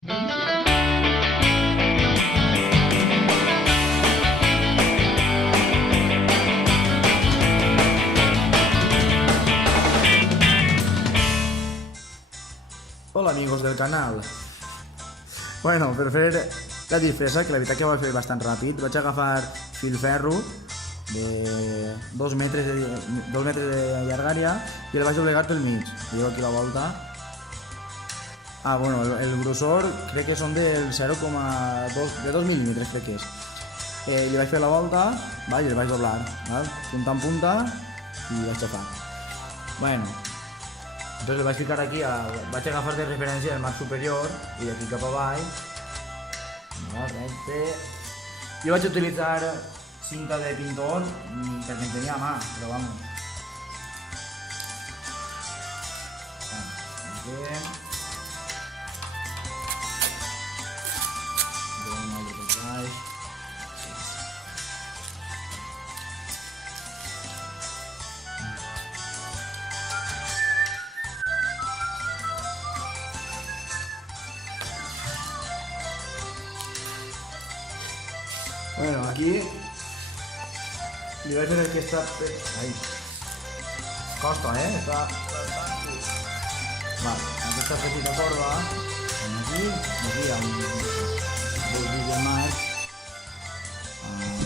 Hola amigos del canal. Bueno, per fer la disfressa, que la veritat que ho vaig fer bastant ràpid, vaig agafar filferro de 2 metres de llargària i el vaig doblegar pel mig. Llevo aquí la volta. Bueno, el grossor crec que són del 0,2 mil·límetres, crec que és. Li vaig fer la volta, i el vaig doblar, punta en punta, i vaig xafar. Bueno, entonces el vaig ficar aquí, vaig agafar de referència el marc superior i d'aquí cap avall. Recte. Jo vaig utilitzar cinta de pintor perquè en tenia a mà, però vamos. Bueno, aquí li vaig fer aquesta... Ai, costa, està... Aquesta petita corba, aquí amb dos dits de marc,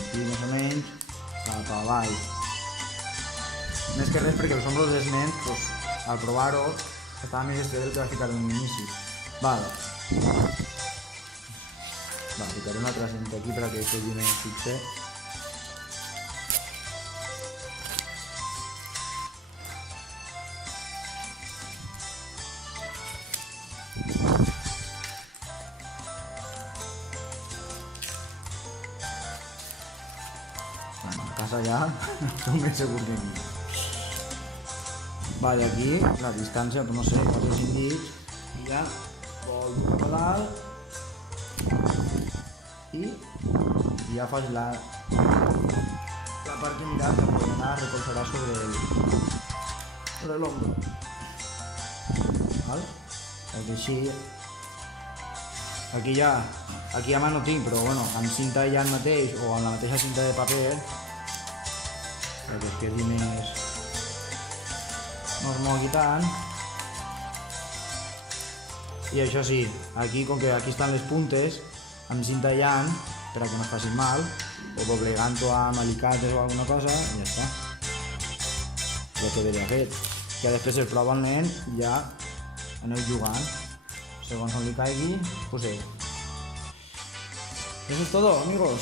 aquí més o menys, cap avall. Més que res perquè els ombros dels nens, al provar-ho, estava més estret del que va ficar en l'inici. Ficaré una altra cinta aquí perquè quedi més fixer. A casa ja estic més segur que aquí. Aquí la distància, no sé, quasi 5 dits i ja volto cap a dalt i ja faig la part que mirat que podem anar a recolzarà sobre l'ombro. Així, aquí a mà no tinc, però bueno, amb cinta ja mateix o amb la mateixa cinta de paper perquè es quedi més, no es mogui tant. I això sí, aquí com que aquí estan les puntes, amb cinta llant, per a que no es faci mal, o doblegant-ho amb alicates o alguna cosa, i ja està. Ja quedaria fet. Ja després el prova al nen i ja aneu jugant. Segons on li caigui, pues ell. Eso es todo, amigos.